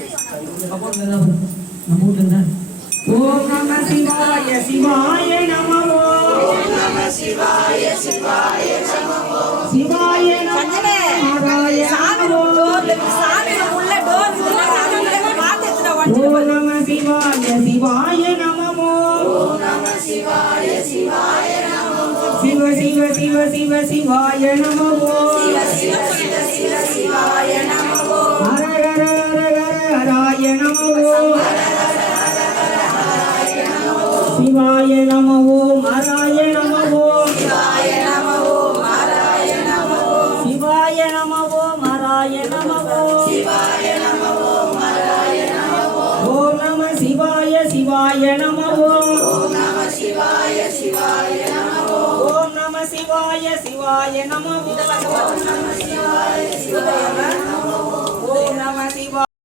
நம்ம வீட்டுல இருந்தா ஓம் நம சிவாய சிவாய நமோ ஓம் நம சிவாய சிவாய நமோ சிவாய நமோ நாராயண சாமி உள்ள டோர் பாத்துறோம் ஓம் நம சிவாய சிவாய நமோ ஓம் நம சிவாய சிவாய நமோ சிவ சிவ சிவ சிவ சிவாய நமோ சிவ சிவ சிவ சிவ சிவாய நமோ ஹர ஹர ஹர ஹராய நமோ சிவாய நமோ ஹராய நமோ சிவாய நமோ ஹராய நமோ சிவாய நமோ ஹராய நமோ சிவாய நமோ ஹராய நமோ ஓம் நம சிவாய சிவாய நமோ ஓம் நம சிவாய சிவாய நமோ ஓம் நம சிவாய சிவாய நமோ ஓம் நம சிவாய சிவாய நமோ ஓம் நம சிவாய